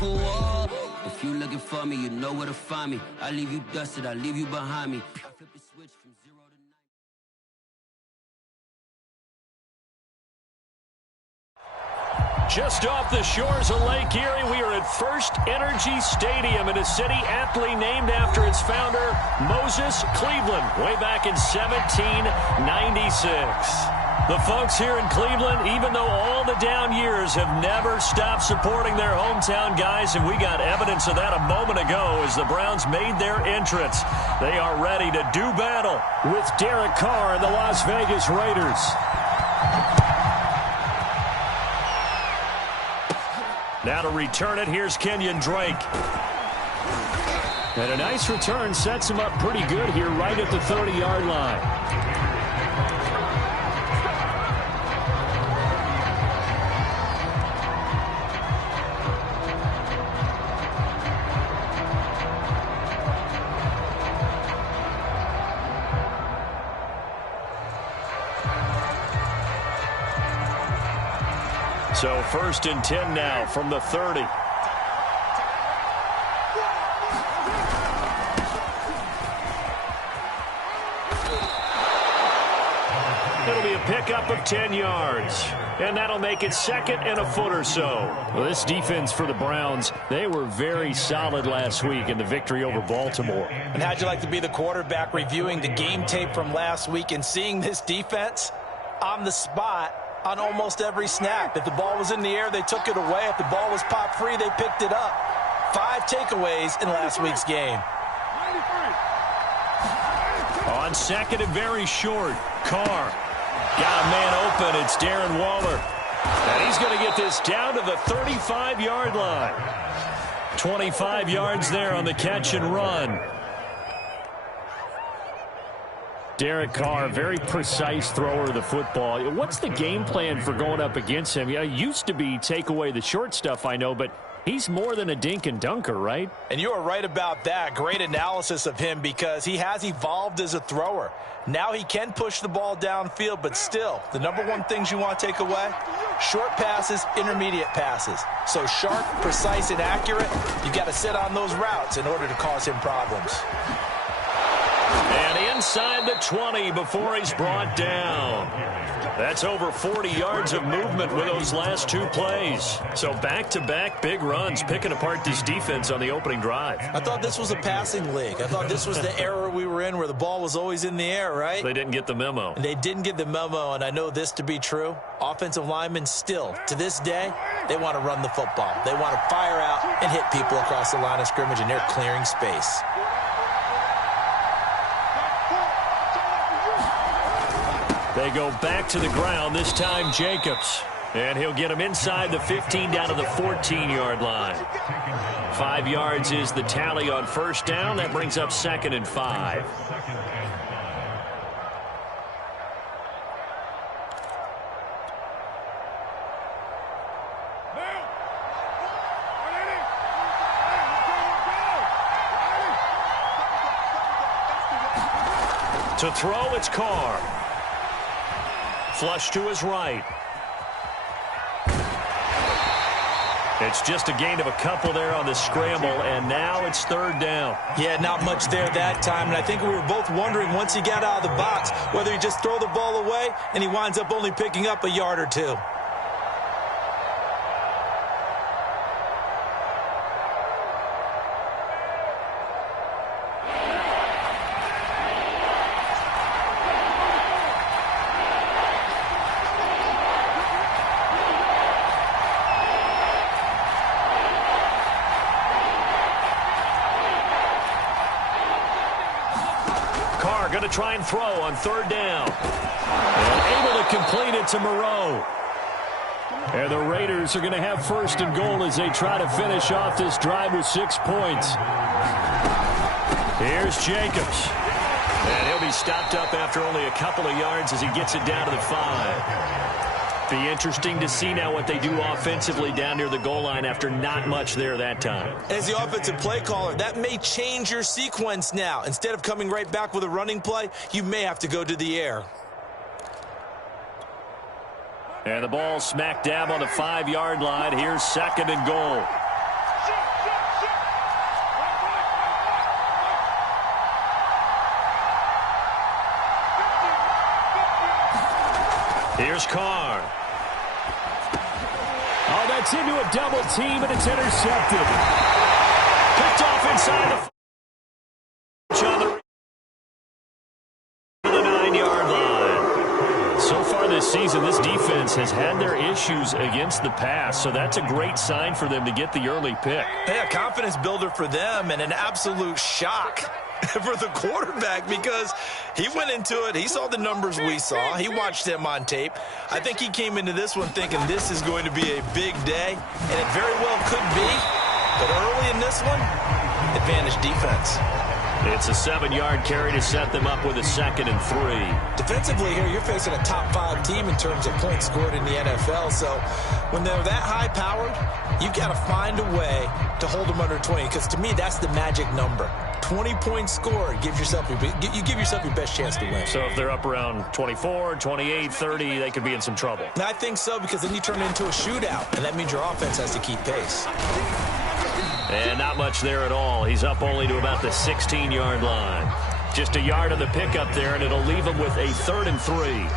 up a wall. If you looking for me, you know where to find me. I leave you dusted, I leave you behind me. Flip the switch from 0 to 9. Just off the shores of Lake Erie, we are at First Energy Stadium in a city aptly named after its founder, Moses Cleveland, way back in 1796. The folks here in Cleveland, even though all the down years, have never stopped supporting their hometown guys, and we got evidence of that a moment ago as the Browns made their entrance. They are ready to do battle with Derek Carr and the Las Vegas Raiders. Now to return it, here's Kenyon Drake. And a nice return sets him up pretty good here right at the 30-yard line. So 1st and 10 now from the 30. It'll be a pickup of 10 yards. And that'll make it 2nd and a foot or so. Well, this defense for the Browns, they were very solid last week in the victory over Baltimore. And how'd you like to be the quarterback reviewing the game tape from last week and seeing this defense on the spot on almost every snap? If the ball was in the air, they took it away. If the ball was pop free, they picked it up. 5 takeaways in last week's game. On 2nd and very short, Carr got a man open. It's Darren Waller. And he's going to get this down to the 35-yard line. 25 yards there on the catch and run. Derek Carr, very precise thrower of the football. What's the game plan for going up against him? Yeah, it used to be take away the short stuff, I know, but he's more than a dink and dunker, right? And you are right about that. Great analysis of him because he has evolved as a thrower. Now he can push the ball downfield, but still, the number one things you want to take away, short passes, intermediate passes. So sharp, precise, and accurate, you got to sit on those routes in order to cause him problems. And inside the 20 before he's brought down. That's over 40 yards of movement with those last 2 plays. So back-to-back big runs, picking apart this defense on the opening drive. I thought this was a passing league. I thought this was the era we were in where the ball was always in the air, right? They didn't get the memo. And they didn't get the memo, and I know this to be true. Offensive linemen still, to this day, they want to run the football. They want to fire out and hit people across the line of scrimmage, and they're clearing space. They go back to the ground, this time Jacobs. And he'll get him inside the 15 down to the 14-yard line. 5 yards is the tally on 1st down. That brings up 2nd and 5. To throw, it's Carr. Flush to his right. It's just a gain of a couple there on the scramble, and now it's 3rd down. Yeah, not much there that time, and I think we were both wondering once he got out of the box whether he just throw the ball away, and he winds up only picking up a yard or 2. Going to try and throw on 3rd down. And able to complete it to Moreau. And the Raiders are going to have 1st and goal as they try to finish off this drive with 6 points. Here's Jacobs. And he'll be stopped up after only a couple of yards as he gets it down to the 5. Be interesting to see now what they do offensively down near the goal line after not much there that time. As the offensive play caller, that may change your sequence now. Instead of coming right back with a running play, you may have to go to the air. And the ball smack dab on the 5-yard line. Here's 2nd and goal. Here's Carr. Oh, that's into a double team, and it's intercepted. Picked off inside the on the 9-yard line. So far this season, this defense has had their issues against the pass, so that's a great sign for them to get the early pick. Yeah, confidence builder for them and an absolute shock for the quarterback because he went into it. He saw the numbers we saw. He watched them on tape. I think he came into this one thinking this is going to be a big day, and it very well could be. But early in this one, advantage defense. It's a 7-yard carry to set them up with a 2nd and 3. Defensively here, you're facing a top 5 team in terms of points scored in the NFL. So when they're that high-powered, you've got to find a way to hold them under 20. Because to me, that's the magic number. 20 points scored, you give yourself your best chance to win. So if they're up around 24, 28, 30, they could be in some trouble. And I think so, because then you turn it into a shootout, and that means your offense has to keep pace. And not much there at all. He's up only to about the 16-yard line. Just a yard of the pickup there, and it'll leave him with a 3rd and 3.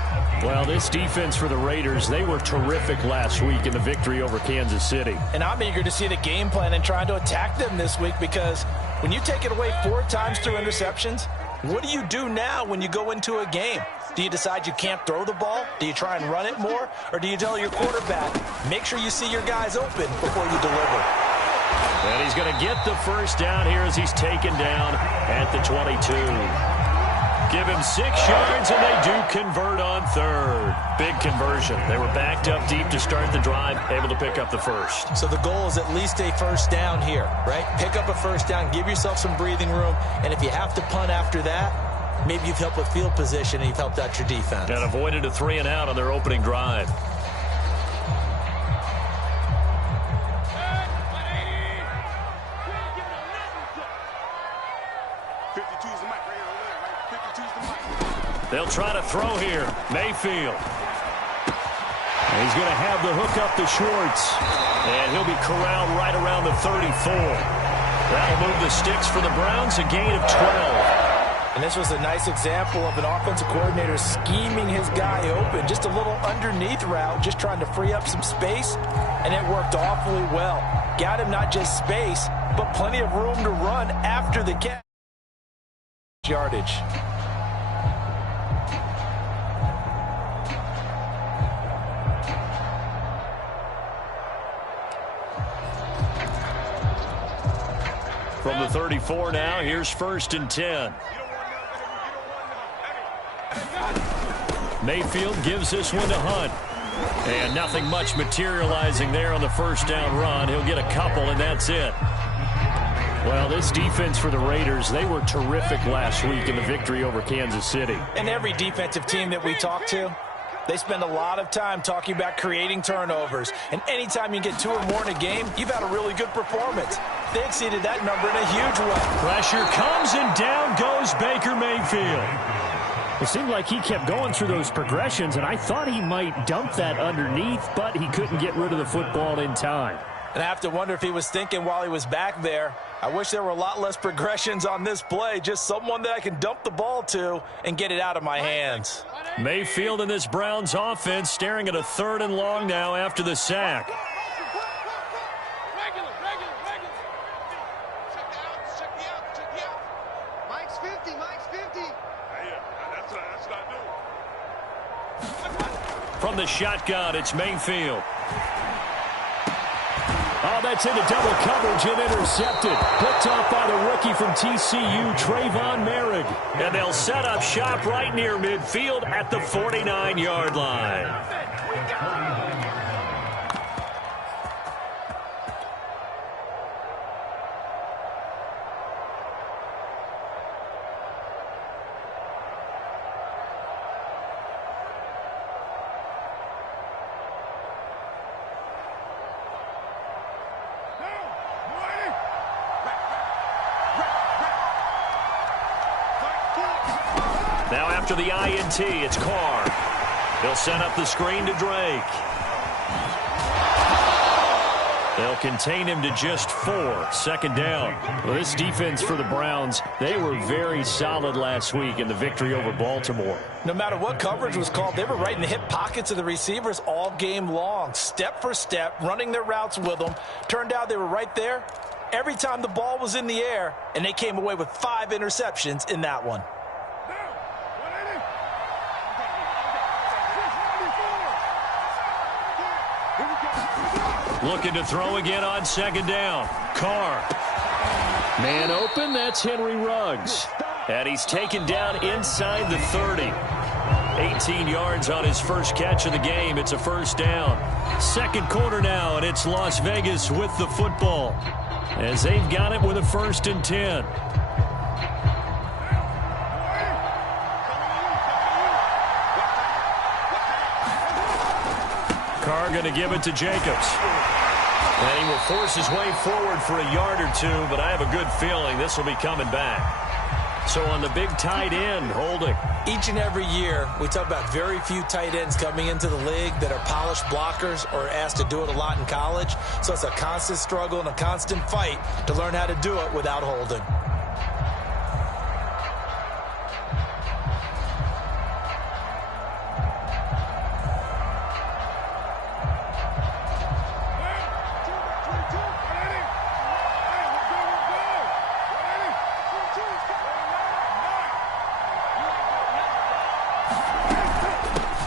Well, this defense for the Raiders, they were terrific last week in the victory over Kansas City. And I'm eager to see the game plan and trying to attack them this week, because when you take it away 4 times through interceptions, what do you do now when you go into a game? Do you decide you can't throw the ball? Do you try and run it more? Or do you tell your quarterback, make sure you see your guys open before you deliver? And he's going to get the first down here as he's taken down at the 22. Give him 6 yards, and they do convert on 3rd. Big conversion. They were backed up deep to start the drive, able to pick up the first. So the goal is at least a first down here, right? Pick up a first down, give yourself some breathing room, and if you have to punt after that, maybe you've helped with field position and you've helped out your defense. And avoided a 3-and-out on their opening drive. They'll try to throw here. Mayfield. And he's going to have the hook up to Schwartz. And he'll be corralled right around the 34. That'll move the sticks for the Browns, a gain of 12. And this was a nice example of an offensive coordinator scheming his guy open. Just a little underneath route, just trying to free up some space. And it worked awfully well. Got him not just space, but plenty of room to run after the catch. Yardage. From the 34 now, here's 1st and 10. Mayfield gives this one to Hunt. And nothing much materializing there on the first down run. He'll get a couple, and that's it. Well, this defense for the Raiders, they were terrific last week in the victory over Kansas City. And every defensive team that we talk to, they spend a lot of time talking about creating turnovers. And anytime you get 2 or more in a game, you've had a really good performance. They exceeded that number in a huge way. Pressure comes, and down goes Baker Mayfield. It seemed like he kept going through those progressions, and I thought he might dump that underneath, but he couldn't get rid of the football in time. And I have to wonder if he was thinking while he was back there, I wish there were a lot less progressions on this play, just someone that I can dump the ball to and get it out of my hands. Mayfield in this Browns offense staring at a 3rd and long now after the sack. Mike's 50. That's what I do. From the shotgun, it's Mayfield. Oh, that's into double coverage and intercepted. Picked off by the rookie from TCU, Trayvon Merrick. And they'll set up shop right near midfield at the 49-yard line. Now after the INT, it's Carr. He'll set up the screen to Drake. They'll contain him to just 4. Second down. Well, this defense for the Browns, they were very solid last week in the victory over Baltimore. No matter what coverage was called, they were right in the hip pockets of the receivers all game long, step for step, running their routes with them. Turned out they were right there every time the ball was in the air, and they came away with 5 interceptions in that one. Looking to throw again on second down. Carr. Man open, that's Henry Ruggs. And he's taken down inside the 30. 18 yards on his first catch of the game. It's a first down. Second quarter now, and it's Las Vegas with the football, as they've got it with a 1st and 10. Carr going to give it to Jacobs. And he will force his way forward for a yard or 2, but I have a good feeling this will be coming back. So on the big tight end, Holding. Each and every year, we talk about very few tight ends coming into the league that are polished blockers or asked to do it a lot in college. So it's a constant struggle and a constant fight to learn how to do it without holding.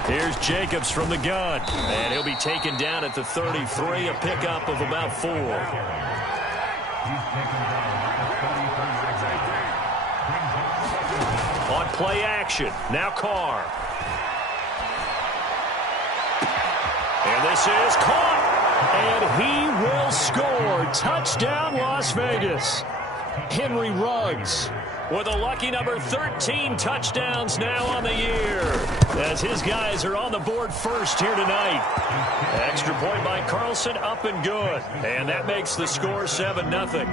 Here's Jacobs from the gun, and he'll be taken down at the 33, a pickup of about 4. On play action, now Carr. And this is caught, and he will score. Touchdown, Las Vegas. Henry Ruggs with a lucky number 13 touchdowns now on the year, as his guys are on the board first here tonight. Extra point by Carlson, up and good. And that makes the score 7-0.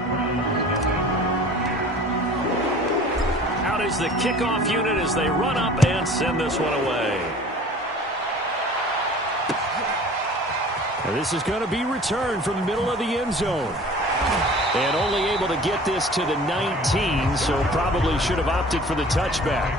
Out is the kickoff unit as they run up and send this one away. And this is going to be returned from the middle of the end zone. And only able to get this to the 19, so probably should have opted for the touchback.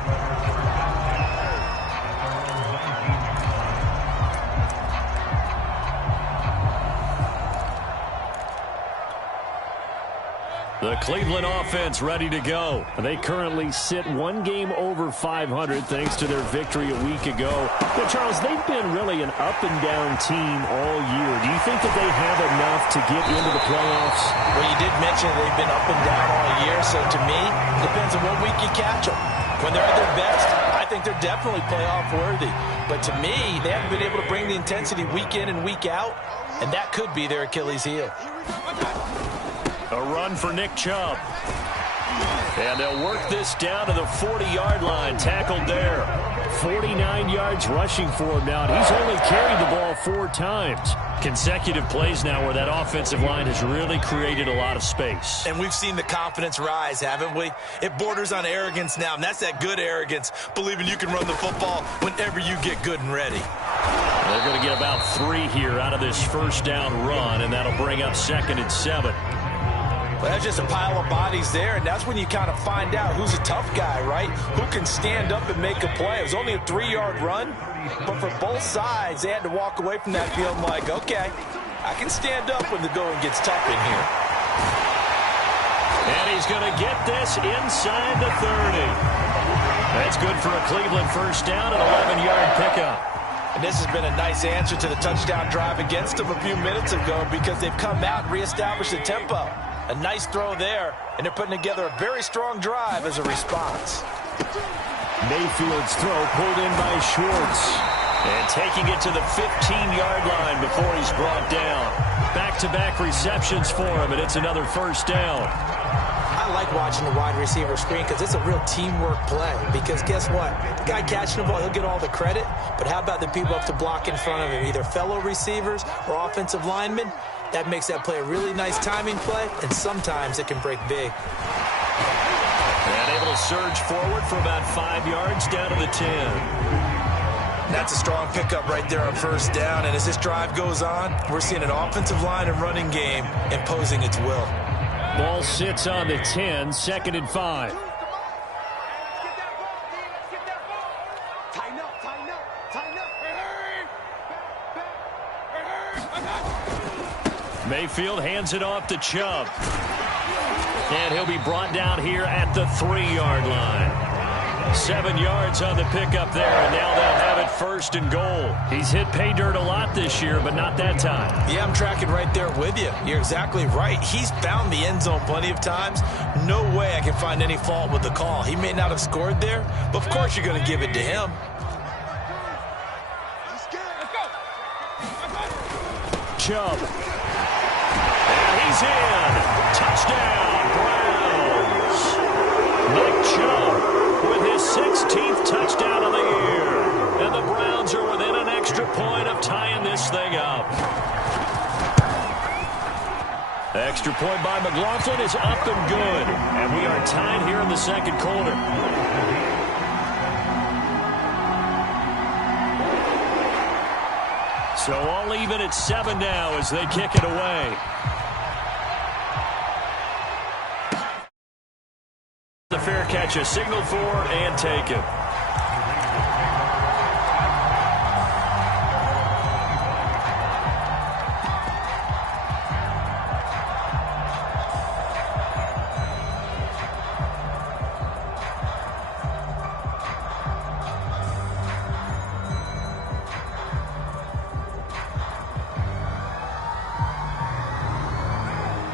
The Cleveland offense ready to go. They currently sit 1 game over 500 thanks to their victory a week ago. Well, Charles, they've been really an up-and-down team all year. Do you think that they have enough to get into the playoffs? Well, you did mention they've been up and down all year, so to me, it depends on what week you catch them. When they're at their best, I think they're definitely playoff worthy. But to me, they haven't been able to bring the intensity week in and week out, and that could be their Achilles heel. A run for Nick Chubb. And they'll work this down to the 40-yard line. Tackled there. 49 yards rushing for him now. And he's only carried the ball 4 times. Consecutive plays now where that offensive line has really created a lot of space. And we've seen the confidence rise, haven't we? It borders on arrogance now, and that's that good arrogance, believing you can run the football whenever you get good and ready. They're going to get about 3 here out of this first down run, and that'll bring up 2nd and 7. Well, that's just a pile of bodies there, and that's when you kind of find out who's a tough guy, right? Who can stand up and make a play. It was only a 3-yard run, but for both sides, they had to walk away from that feeling like, okay, I can stand up when the going gets tough in here. And he's going to get this inside the 30. That's good for a Cleveland first down, an 11-yard pickup. And this has been a nice answer to the touchdown drive against them a few minutes ago because they've come out and reestablished the tempo. A nice throw there, and they're putting together a very strong drive as a response. Mayfield's throw pulled in by Schwartz. And taking it to the 15-yard line before he's brought down. Back-to-back receptions for him, and it's another first down. I like watching the wide receiver screen because it's a real teamwork play. Because guess what? The guy catching the ball, he'll get all the credit. But how about the people up to block in front of him, either fellow receivers or offensive linemen? That makes that play a really nice timing play, and sometimes it can break big. And able to surge forward for about 5 yards down to the 10. That's a strong pickup right there on first down. And as this drive goes on, we're seeing an offensive line and running game imposing its will. Ball sits on the 10, 2nd and 5. Tighten up, tighten up, tighten up. Mayfield hands it off to Chubb. And he'll be brought down here at the 3-yard line. 7 yards on the pickup there, and now they'll have it 1st and goal. He's hit pay dirt a lot this year, but not that time. Yeah, I'm tracking right there with you. You're exactly right. He's found the end zone plenty of times. No way I can find any fault with the call. He may not have scored there, but of course you're going to give it to him. Let's go. Chubb. And he's in. Touchdown, Browns. Nick Chubb with his 16th touchdown of the year. And the Browns are within an extra point of tying this thing up. The extra point by McLaughlin is up and good. And we are tied here in the 2nd quarter. So all even at 7 now as they kick it away. The fair catch, a signal for and take it.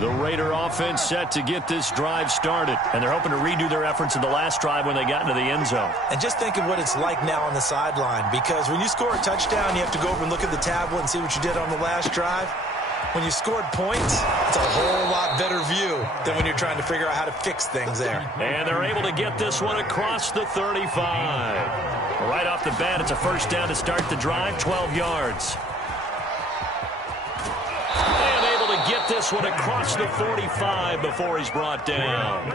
The Raider offense set to get this drive started. And they're hoping to redo their efforts in the last drive when they got into the end zone. And just think of what it's like now on the sideline, because when you score a touchdown, you have to go over and look at the tablet and see what you did on the last drive. When you scored points, it's a whole lot better view than when you're trying to figure out how to fix things there. And they're able to get this one across the 35. Right off the bat, it's a 1st down to start the drive, 12 yards. Get this one across the 45 before he's brought down.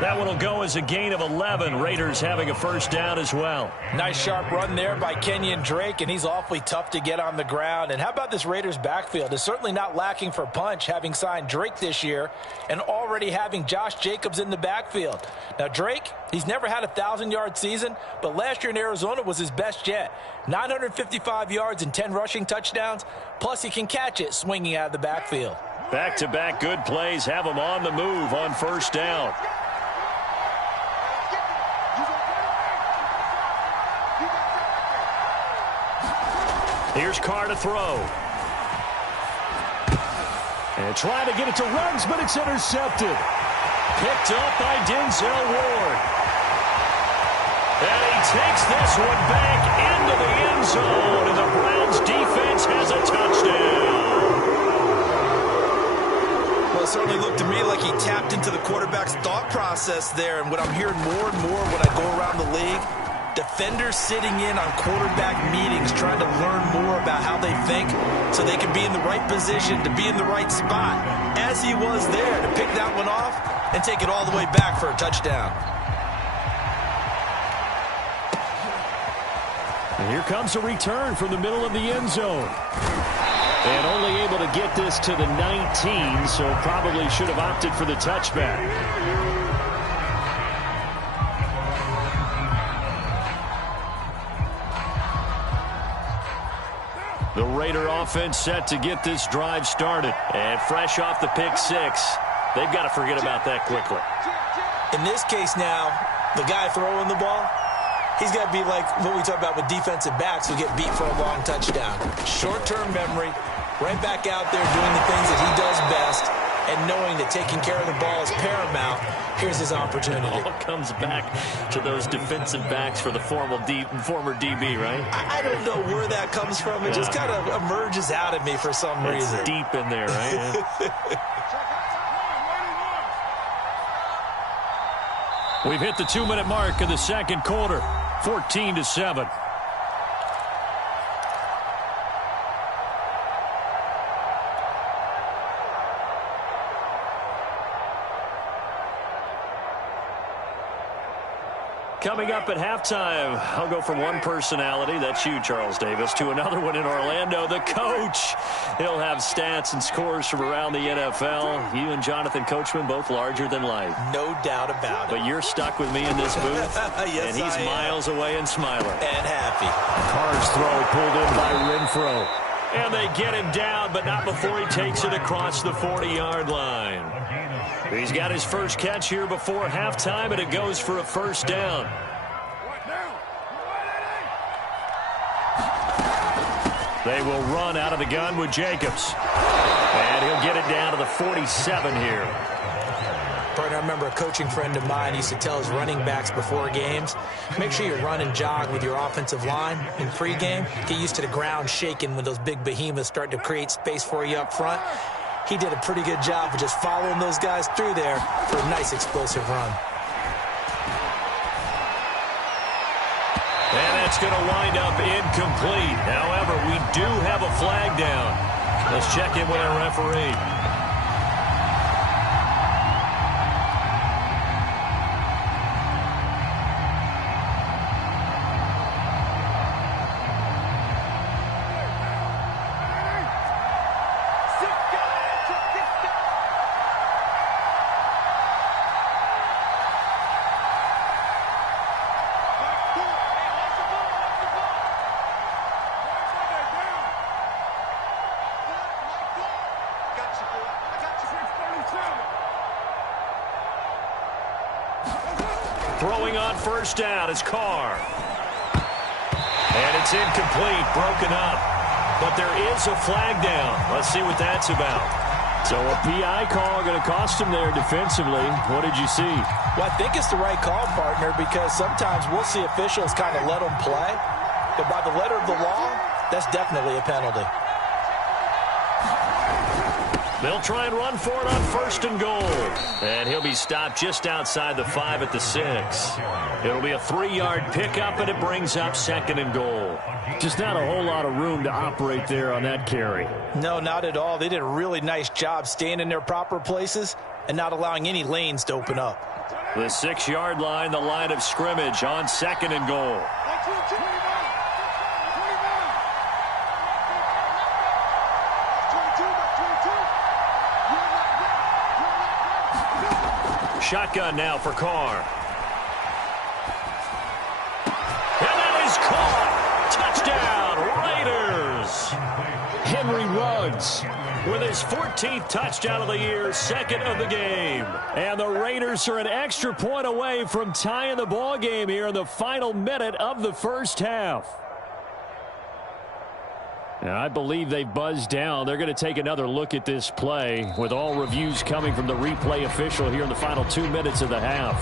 That one will go as a gain of 11. Raiders having a 1st down as well. Nice sharp run there by Kenyon Drake, and he's awfully tough to get on the ground. And how about this Raiders backfield? It's certainly not lacking for punch, having signed Drake this year and already having Josh Jacobs in the backfield. Now Drake, he's never had a 1,000-yard season, but last year in Arizona was his best yet. 955 yards and 10 rushing touchdowns, plus he can catch it swinging out of the backfield. Back-to-back good plays have him on the move on 1st down. Here's Carr to throw. And trying to get it to Ruggs, but it's intercepted. Picked up by Denzel Ward. And he takes this one back into the end zone, and the Browns defense has a touchdown. Well, it certainly looked to me like he tapped into the quarterback's thought process there. And what I'm hearing more and more when I go around the league, defenders sitting in on quarterback meetings trying to learn more about how they think so they can be in the right position to be in the right spot, as he was there to pick that one off and take it all the way back for a touchdown. And here comes a return from the middle of the end zone. And only able to get this to the 19, so probably should have opted for the touchback. The Raider offense set to get this drive started. And fresh off the pick 6, they've got to forget about that quickly. In this case now, the guy throwing the ball, he's got to be like what we talk about with defensive backs who get beat for a long touchdown. Short-term memory, right back out there doing the things that he does best, and knowing that taking care of the ball is paramount. Here's his opportunity. It all comes back to those defensive backs for the former DB, right? I don't know where that comes from. It just kind of emerges out of me for some reason. It's deep in there, right? We've hit the 2-minute mark of the 2nd quarter, 14-7. Coming up at halftime, I'll go from one personality, that's you, Charles Davis, to another one in Orlando, the coach. He'll have stats and scores from around the NFL. You and Jonathan Coachman, both larger than life. No doubt about it. But you're stuck with me in this booth, yes, and he's miles away and smiling. And happy. Carr's throw pulled in by Renfro. And they get him down, but not before he takes it across the 40-yard line. He's got his first catch here before halftime, and it goes for a first down. They will run out of the gun with Jacobs. And he'll get it down to the 47 here. Partner, I remember a coaching friend of mine used to tell his running backs before games, make sure you run and jog with your offensive line in pregame. Get used to the ground shaking when those big behemoths start to create space for you up front. He did a pretty good job of just following those guys through there for a nice explosive run. And that's going to wind up incomplete. However, we do have a flag down. Let's check in with our referee. Throwing on first down is Carr. And it's incomplete, broken up. But there is a flag down. Let's see what that's about. So a PI call going to cost him there defensively. What did you see? Well, I think it's the right call, partner, because sometimes we'll see officials kind of let them play. But by the letter of the law, that's definitely a penalty. They'll try and run for it on first and goal. And he'll be stopped just outside the 5 at the 6. It'll be a 3-yard pickup, and it brings up second and goal. Just not a whole lot of room to operate there on that carry. No, not at all. They did a really nice job staying in their proper places and not allowing any lanes to open up. The 6-yard line, the line of scrimmage on second and goal. Shotgun now for Carr. And that is caught. Touchdown, Raiders. Henry Ruggs with his 14th touchdown of the year, second of the game. And the Raiders are an extra point away from tying the ball game here in the final minute of the first half. And I believe they've buzzed down. They're going to take another look at this play with all reviews coming from the replay official here in the final 2 minutes of the half.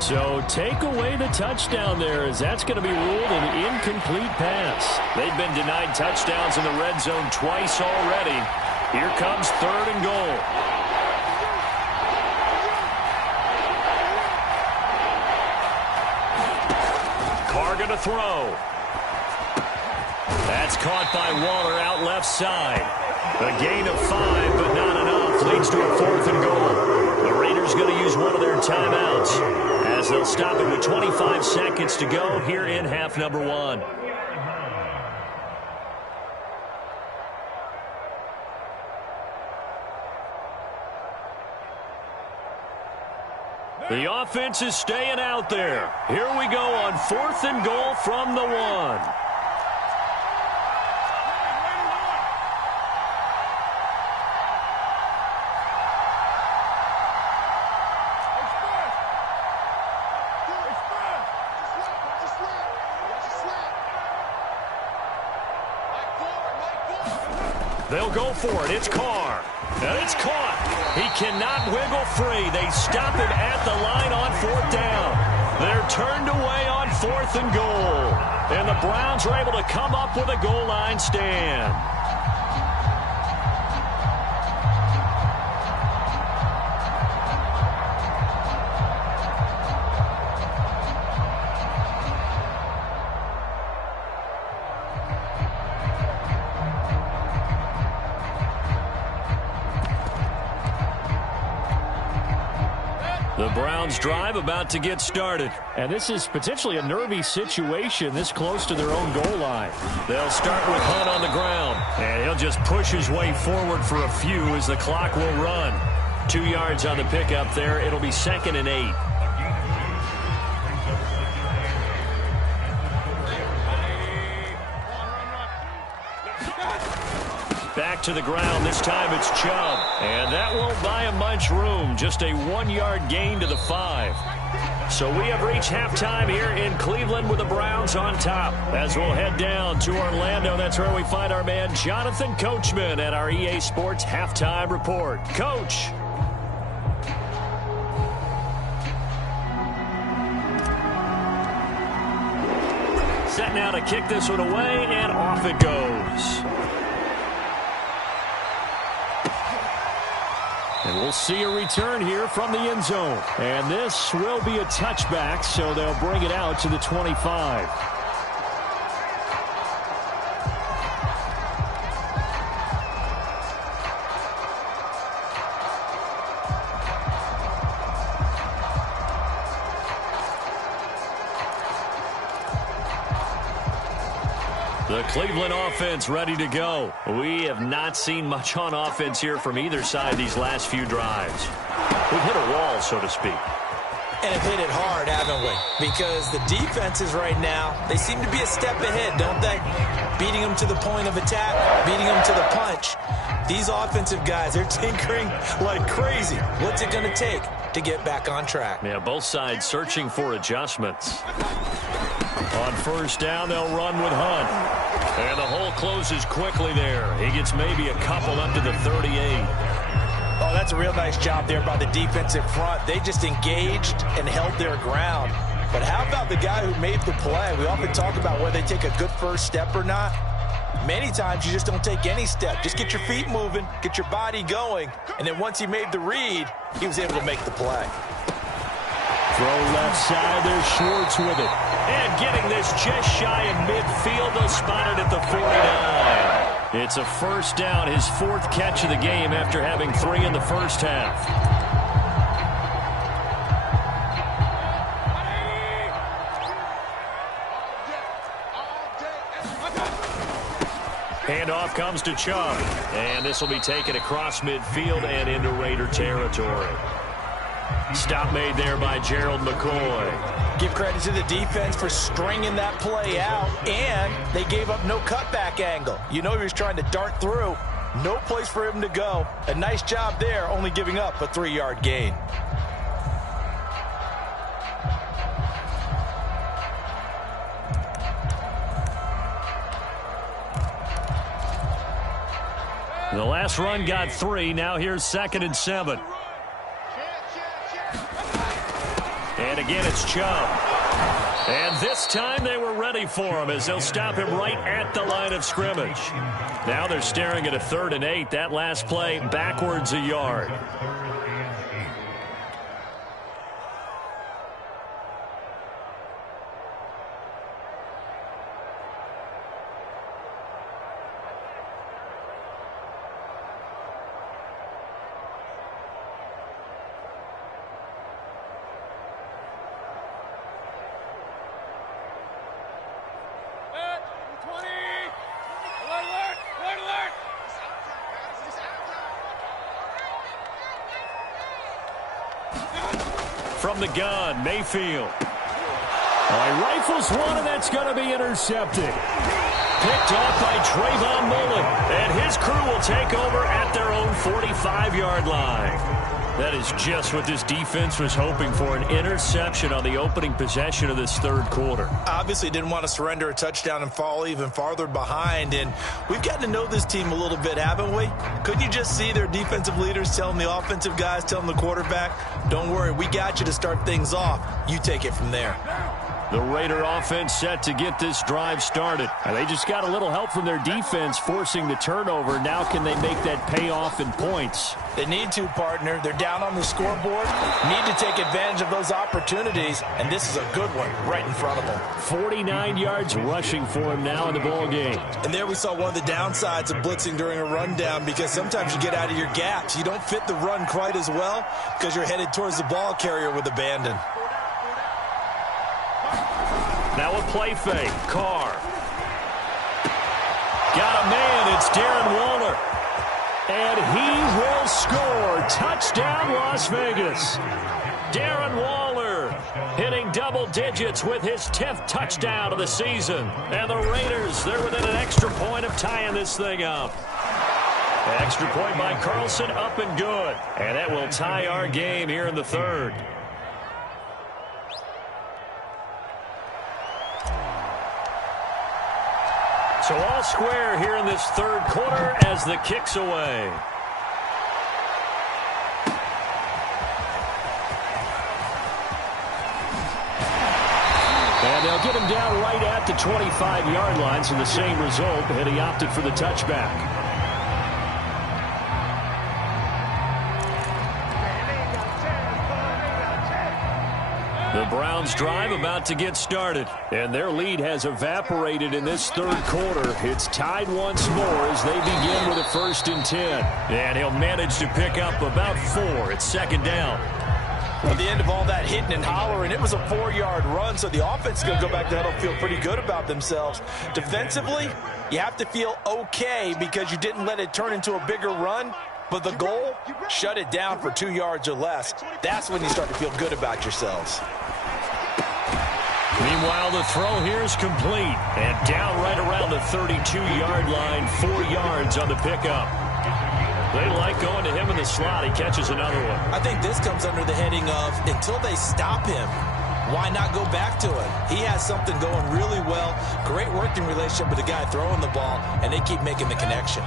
So take away the touchdown there, as that's going to be ruled an incomplete pass. They've been denied touchdowns in the red zone twice already. Here comes third and goal. Carr going to throw. That's caught by Waller out left side. A gain of 5, but not enough. Leads to a 4th and goal. The Raiders going to use one of their timeouts as they'll stop it with 25 seconds to go here in half number 1. The offense is staying out there. Here we go on 4th and goal from the 1. They'll go for it. It's Carr. And it's caught. He cannot wiggle free. They stop him at the line on 4th down. They're turned away on 4th and goal. And the Browns are able to come up with a goal line stand. Browns drive about to get started. And this is potentially a nervy situation this close to their own goal line. They'll start with Hunt on the ground. And he'll just push his way forward for a few as the clock will run. 2 yards on the pickup there. It'll be 2nd and 8. Back to the ground. This time it's Chubb. And that won't buy him much room. Just a 1-yard gain to the 5. So we have reached halftime here in Cleveland with the Browns on top. As we'll head down to Orlando, that's where we find our man Jonathan Coachman at our EA Sports Halftime Report. Coach. Set now to kick this one away, and off it goes. And we'll see a return here from the end zone. And this will be a touchback, so they'll bring it out to the 25. The Cleveland offense ready to go. We have not seen much on offense here from either side these last few drives. We've hit a wall, so to speak. And have hit it hard, haven't we? Because the defenses right now, they seem to be a step ahead, don't they? Beating them to the point of attack, beating them to the punch. These offensive guys, they're tinkering like crazy. What's it going to take to get back on track? Yeah, both sides searching for adjustments. On first down, they'll run with Hunt. And the hole closes quickly there. He gets maybe a couple up to the 38. Oh, that's a real nice job there by the defensive front. They just engaged and held their ground. But how about the guy who made the play? We often talk about whether they take a good first step or not. Many times you just don't take any step. Just get your feet moving, get your body going, and then once he made the read, he was able to make the play. Throw left side, there's Schwartz with it. And getting this just shy of midfield, they'll spot it at the 49. It's a first down, his 4th catch of the game after having 3 in the first half. Handoff comes to Chubb. And this will be taken across midfield and into Raider territory. Stop made there by Gerald McCoy. Give credit to the defense for stringing that play out, and they gave up no cutback angle. You know he was trying to dart through. No place for him to go. A nice job there, only giving up a 3-yard gain. The last run got 3. Now here's 2nd and 7. And again, it's Chubb. And this time they were ready for him as they'll stop him right at the line of scrimmage. Now they're staring at a 3rd and 8. That last play backwards a yard. From the gun, Mayfield. He rifles one, and that's going to be intercepted. Picked off by Trayvon Mullen. And his crew will take over at their own 45-yard line. That is just what this defense was hoping for, an interception on the opening possession of this 3rd quarter. Obviously didn't want to surrender a touchdown and fall even farther behind. And we've gotten to know this team a little bit, haven't we? Couldn't you just see their defensive leaders telling the offensive guys, telling the quarterback, don't worry, we got you to start things off. You take it from there. The Raider offense set to get this drive started. And they just got a little help from their defense forcing the turnover. Now can they make that pay off in points? They need to, partner. They're down on the scoreboard. Need to take advantage of those opportunities, and this is a good one right in front of them. 49 yards rushing for him now in the ball game. And there we saw one of the downsides of blitzing during a rundown, because sometimes you get out of your gaps. You don't fit the run quite as well because you're headed towards the ball carrier with abandon. Now a play fake. Carr. Got a man. It's Darren Waller. And he will score. Touchdown, Las Vegas. Darren Waller hitting double digits with his 10th touchdown of the season. And the Raiders, they're within an extra point of tying this thing up. Extra point by Carlson, up and good. And that will tie our game here in the third. So all square here in this third quarter as the kick's away. And they'll get him down right at the 25-yard line, so the same result, and he opted for the touchback. The Browns drive about to get started, and their lead has evaporated in this third quarter. It's tied once more as they begin with a 1st and 10. And he'll manage to pick up about 4. It's second down. At the end of all that hitting and hollering, it was a 4-yard run, so the offense is going to go back to huddle, feel pretty good about themselves. Defensively, you have to feel okay because you didn't let it turn into a bigger run. But the goal, shut it down for 2 yards or less. That's when you start to feel good about yourselves. Meanwhile, the throw here is complete. And down right around the 32-yard line, 4 yards on the pickup. They like going to him in the slot. He catches another one. I think this comes under the heading of, until they stop him, why not go back to it? He has something going really well. Great working relationship with the guy throwing the ball, and they keep making the connection.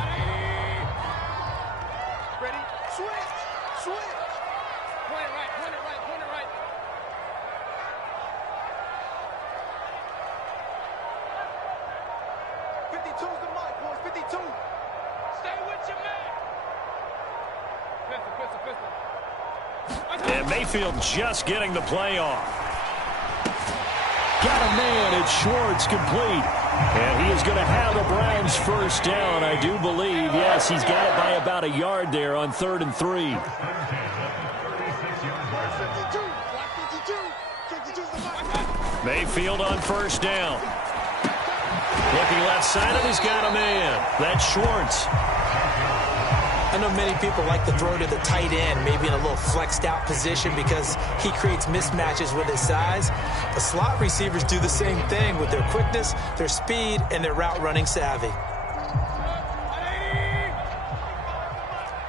And Mayfield just getting the play off. Got a man. It's Schwartz, complete. And he is going to have the Browns 1st down, I do believe. Yes, he's got it by about a yard there on 3rd and 3. Mayfield on 1st down. Looking left side, and he's got a man. That's Schwartz. I know many people like to throw to the tight end, maybe in a little flexed out position because he creates mismatches with his size. The slot receivers do the same thing with their quickness, their speed, and their route running savvy.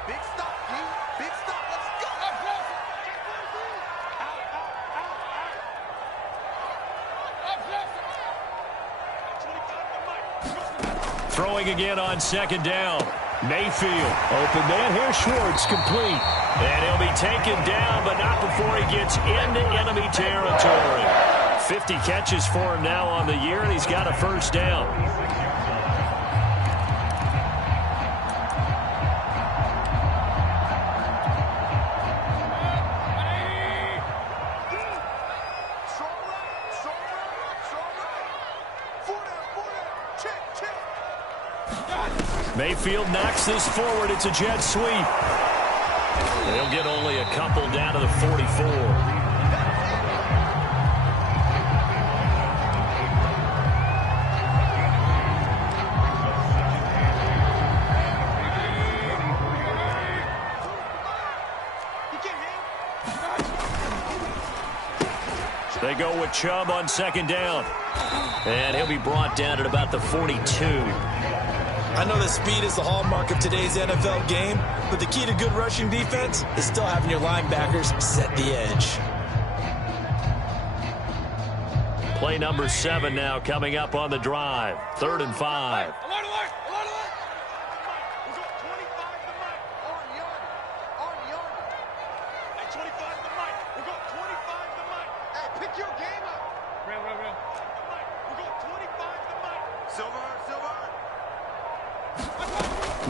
Big stop, G. Big stop. Let's go. Throwing again on 2nd down. Mayfield. Open man here, Schwartz, complete. And he'll be taken down, but not before he gets into enemy territory. 50 catches for him now on the year, and he's got a 1st down. Mayfield knocks this forward. It's a jet sweep. They'll get only a couple down to the 44. They go with Chubb on 2nd down. And he'll be brought down at about the 42. I know that speed is the hallmark of today's NFL game, but the key to good rushing defense is still having your linebackers set the edge. Play number 7 now coming up on the drive. 3rd and 5. Pick your game up.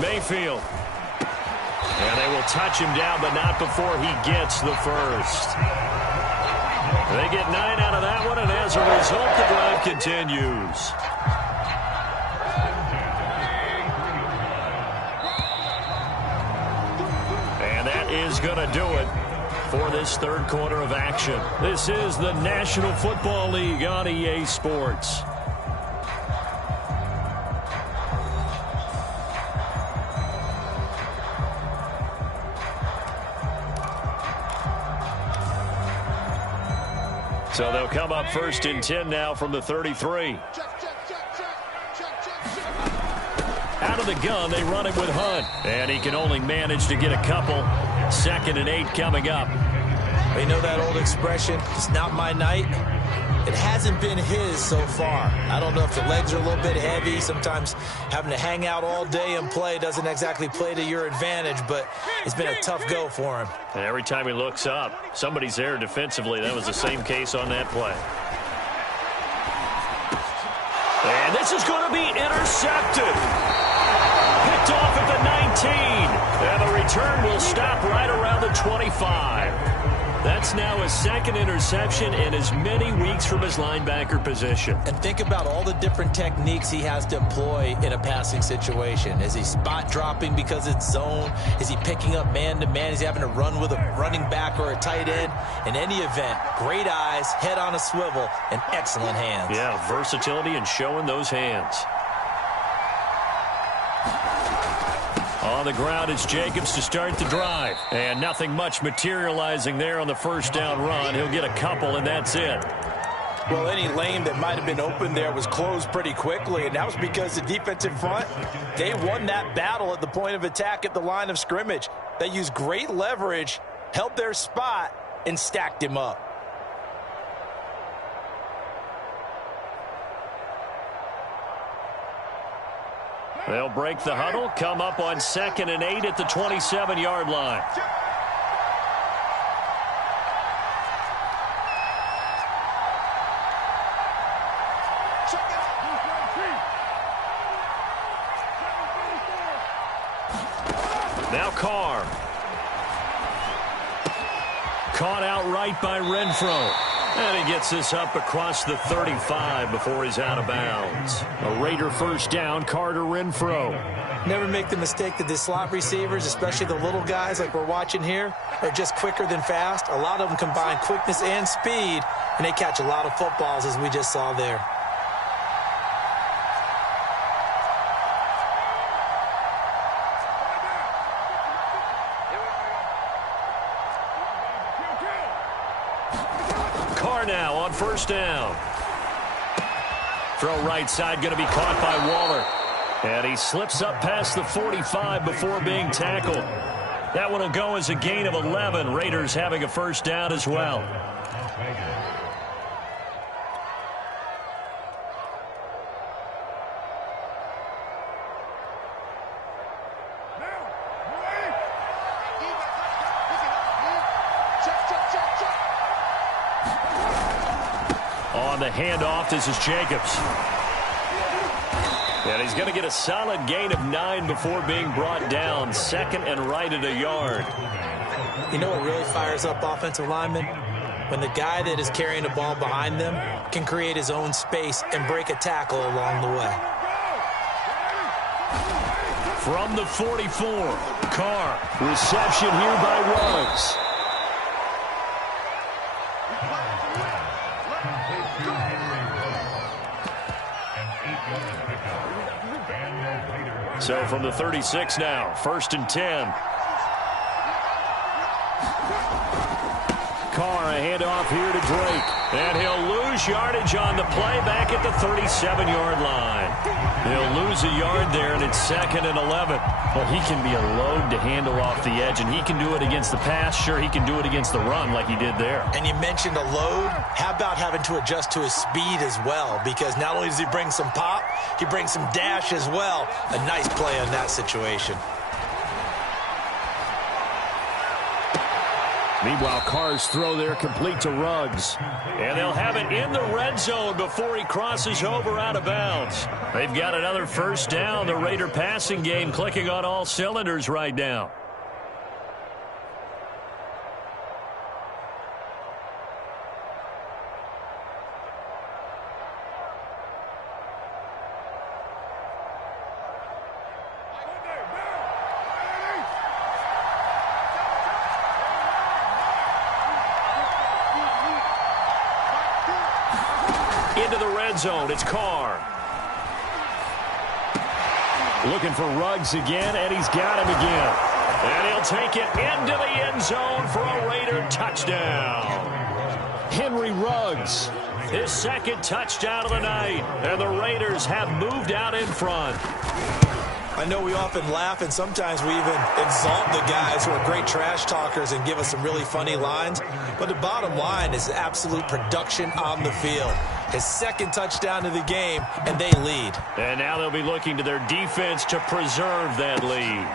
Mayfield. And they will touch him down, but not before he gets the first. They get 9 out of that one, and as a result, the drive continues. And that is going to do it for this third quarter of action. This is the National Football League on EA Sports. So they'll come up 1st and 10 now from the 33. Out of the gun, they run it with Hunt. And he can only manage to get a couple. 2nd and 8 coming up. You know that old expression, it's not my night? It hasn't been his so far. I don't know if the legs are a little bit heavy. Sometimes having to hang out all day and play doesn't exactly play to your advantage, but it's been a tough go for him. And every time he looks up, somebody's there defensively. That was the same case on that play. And this is going to be intercepted. Picked off at the 19. And the return will stop right around the 25. That's now his 2nd interception in as many weeks from his linebacker position. And think about all the different techniques he has to employ in a passing situation. Is he spot dropping because it's zone? Is he picking up man-to-man? Is he having to run with a running back or a tight end? In any event, great eyes, head on a swivel, and excellent hands. Yeah, versatility and showing those hands. On the ground, it's Jacobs to start the drive. And nothing much materializing there on the first down run. He'll get a couple, and that's it. Well, any lane that might have been open there was closed pretty quickly, and that was because the defensive front, they won that battle at the point of attack at the line of scrimmage. They used great leverage, held their spot, and stacked him up. They'll break the huddle, come up on 2nd and 8 at the 27-yard line. Now Carr. Caught outright by Renfro. And he gets this up across the 35 before he's out of bounds. A Raider first down, Carter Renfro. Never make the mistake that the slot receivers, especially the little guys like we're watching here, are just quicker than fast. A lot of them combine quickness and speed, and they catch a lot of footballs, as we just saw there. Now on first down. Throw right side, going to be caught by Waller. And he slips up past the 45 before being tackled. That one will go as a gain of 11. Raiders having a first down as well. On the handoff, this is Jacobs. And he's going to get a solid gain of 9 before being brought down. 2nd and right at a yard. You know what really fires up offensive linemen? When the guy that is carrying the ball behind them can create his own space and break a tackle along the way. From the 44, Carr. Reception here by Ruggs. So from the 36 now, 1st and 10. Carr, a handoff here to Drake. And he'll lose yardage on the play back at the 37-yard line. He'll lose a yard there, and it's 2nd and 11. Well, he can be a load to handle off the edge, and he can do it against the pass. Sure, he can do it against the run like he did there. And you mentioned a load. How about having to adjust to his speed as well? Because not only does he bring some pop, he brings some dash as well. A nice play on that situation. Meanwhile, Carr's throw there complete to Ruggs. And they'll have it in the red zone before he crosses over out of bounds. They've got another first down. The Raider passing game clicking on all cylinders right now. Into the red zone, it's Carr. Looking for Ruggs again, and he's got him again. And he'll take it into the end zone for a Raider touchdown. Henry Ruggs. His second touchdown of the night, and the Raiders have moved out in front. I know we often laugh, and sometimes we even exalt the guys who are great trash talkers and give us some really funny lines. But the bottom line is absolute production on the field. His second touchdown of the game, and they lead. And now they'll be looking to their defense to preserve that lead.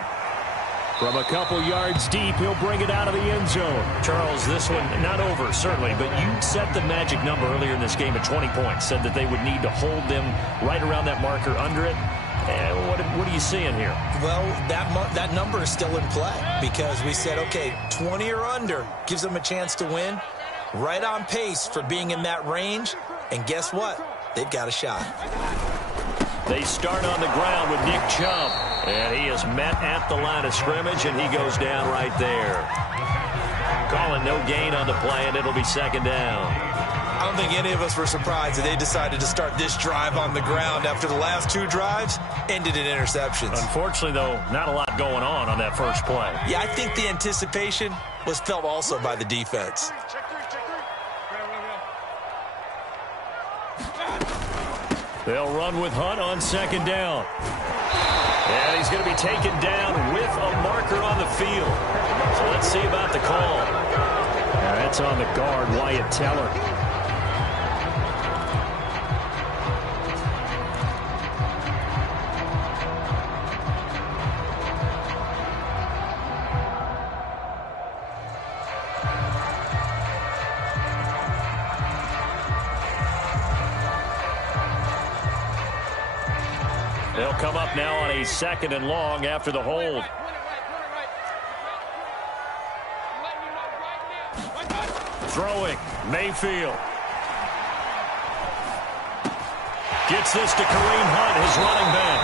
From a couple yards deep, he'll bring it out of the end zone. Charles, this one not over, certainly, but you set the magic number earlier in this game at 20 points. Said that they would need to hold them right around that marker under it. What are you seeing here? Well, that number is still in play because we said, okay, 20 or under gives them a chance to win. Right on pace for being in that range. And guess what? They've got a shot. They start on the ground with Nick Chubb. And he is met at the line of scrimmage, and he goes down right there. Calling no gain on the play, and it'll be second down. I don't think any of us were surprised that they decided to start this drive on the ground after the last two drives ended in interceptions. Unfortunately, though, not a lot going on that first play. Yeah, I think the anticipation was felt also by the defense. They'll run with Hunt on second down. And he's going to be taken down with a marker on the field. So let's see about the call. That's on the guard, Wyatt Teller. They'll come up now on a second and long after the hold. Throwing, Mayfield. Gets this to Kareem Hunt, his running back.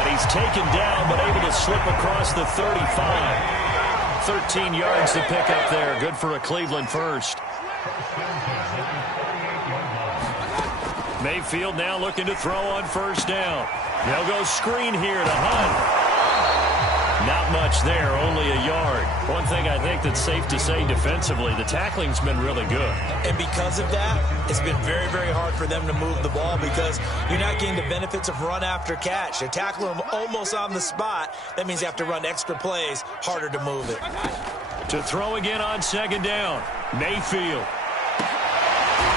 And he's taken down, but able to slip across the 35. 13 yards to pick up there. Good for a Cleveland first. Mayfield now looking to throw on first down. They'll go screen here to Hunt. Not much there, only a yard. One thing I think that's safe to say defensively, the tackling's been really good. And because of that, it's been very, very hard for them to move the ball because you're not getting the benefits of run after catch. You're tackling them almost on the spot. That means you have to run extra plays, harder to move it. To throw again on second down, Mayfield.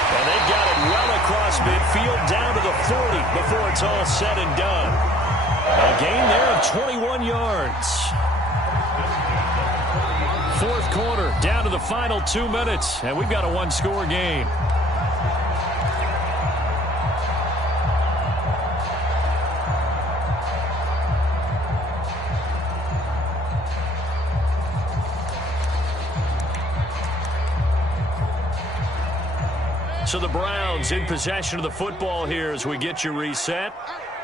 And they've got it well across midfield down to the 40 before it's all said and done. A gain there of 21 yards. Fourth quarter, down to the final 2 minutes, and we've got a one-score game. So the Browns in possession of the football here as we get you reset.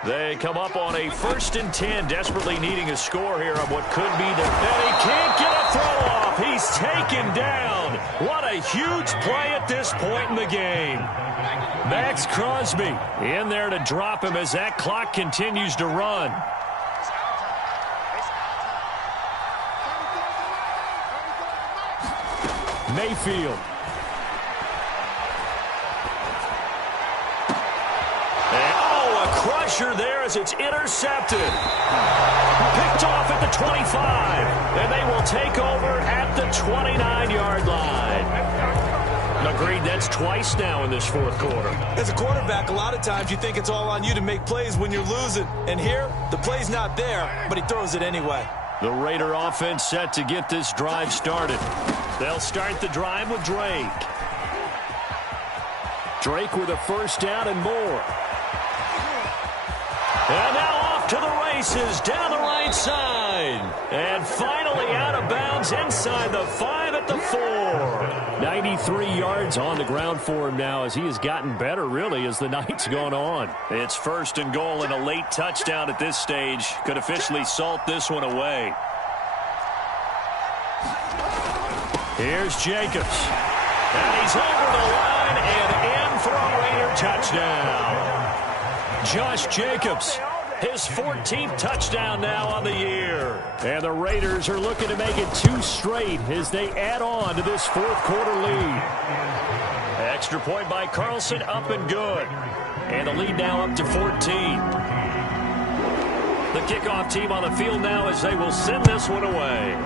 They come up on a 1st and 10, desperately needing a score here on what could be the... And he can't get a throw off. He's taken down. What a huge play at this point in the game. Max Crosby in there to drop him as that clock continues to run. Mayfield. Crusher there as it's intercepted. Picked off at the 25. And they will take over at the 29-yard line. Agreed, that's twice now in this fourth quarter. As a quarterback, a lot of times you think it's all on you to make plays when you're losing. And here, the play's not there, but he throws it anyway. The Raider offense set to get this drive started. They'll start the drive with Drake. Drake with a first down and more. And now off to the races down the right side. And finally out of bounds inside the 5 at the 4. 93 yards on the ground for him now as he has gotten better, really, as the night's gone on. It's first and goal and a late touchdown at this stage. Could officially salt this one away. Here's Jacobs. And he's over the line and in for a Raider touchdown. Josh Jacobs, his 14th touchdown now on the year. And the Raiders are looking to make it 2 straight as they add on to this fourth quarter lead. Extra point by Carlson, up and good. And the lead now up to 14. The kickoff team on the field now as they will send this one away.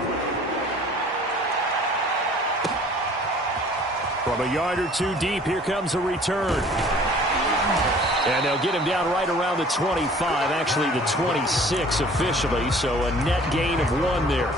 From a yard or two deep, here comes a return. And they'll get him down right around the 25, actually the 26 officially, so a net gain of 1 there.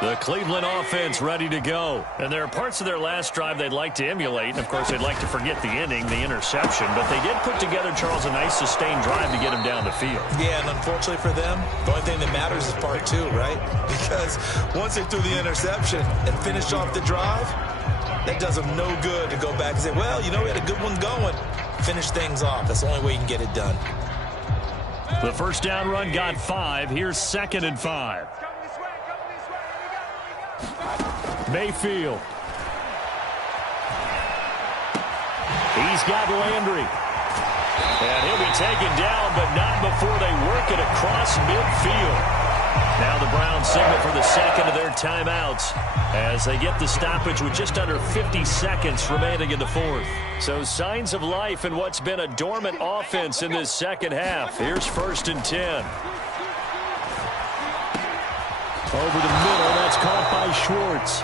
The Cleveland offense ready to go. And there are parts of their last drive they'd like to emulate. And, of course, they'd like to forget the ending, the interception. But they did put together, Charles, a nice sustained drive to get him down the field. Yeah, and unfortunately for them, the only thing that matters is part 2, right? Because once they threw the interception and finished off the drive, that does them no good to go back and say, well, you know, we had a good one going. Finish things off. That's the only way you can get it done. The first down run got 5. Here's 2nd and 5. Mayfield. He's got Landry. And he'll be taken down, but not before they work it across midfield. Now the Browns signal for the second of their timeouts as they get the stoppage with just under 50 seconds remaining in the fourth. So signs of life in what's been a dormant offense in this second half. Here's 1st and 10. Over the middle, that's caught by Schwartz.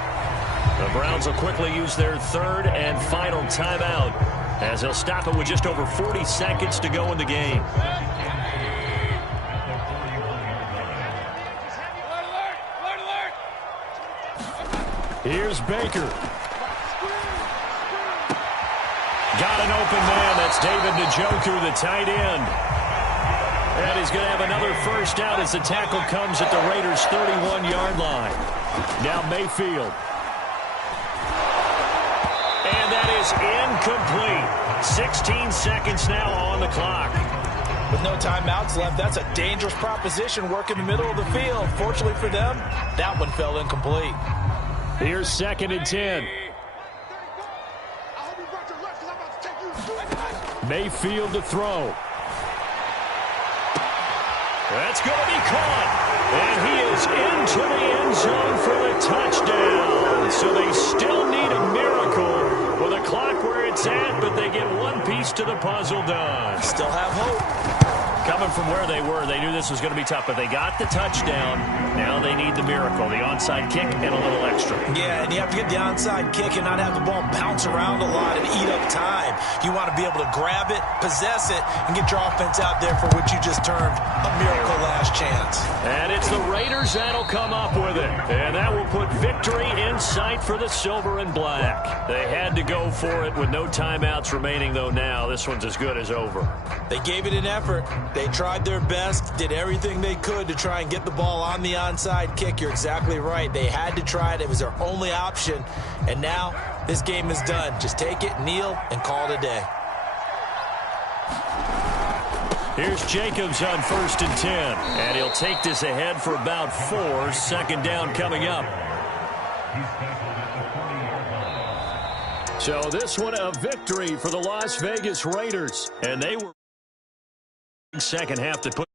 The Browns will quickly use their 3rd and final timeout as they'll stop it with just over 40 seconds to go in the game. Here's Baker. Got an open man. That's David Njoku, the tight end. And he's going to have another first down as the tackle comes at the Raiders' 31-yard line. Now Mayfield. And that is incomplete. 16 seconds now on the clock. With no timeouts left, that's a dangerous proposition. Work in the middle of the field. Fortunately for them, that one fell incomplete. Here's 2nd and 10. Mayfield to throw. That's going to be caught. And he is into the end zone for the touchdown. So they still need a miracle with a clock where it's at, but they get one piece to the puzzle done. Still have hope. Coming from where they were, they knew this was going to be tough, but they got the touchdown. Now they need the miracle, the onside kick and a little extra. Yeah, and you have to get the onside kick and not have the ball bounce around a lot and eat up time. You want to be able to grab it, possess it, and get your offense out there for what you just termed a miracle last chance. And it's the Raiders that'll come up with it. And that will put victory in sight for the silver and black. They had to go for it with no timeouts remaining, though now this one's as good as over. They gave it an effort. They tried their best, did everything they could to try and get the ball on the onside kick. You're exactly right. They had to try it. It was their only option. And now this game is done. Just take it, kneel, and call it a day. Here's Jacobs on 1st and 10. And he'll take this ahead for about 4. 2nd down coming up. So this one a victory for the Las Vegas Raiders. And they were second half to put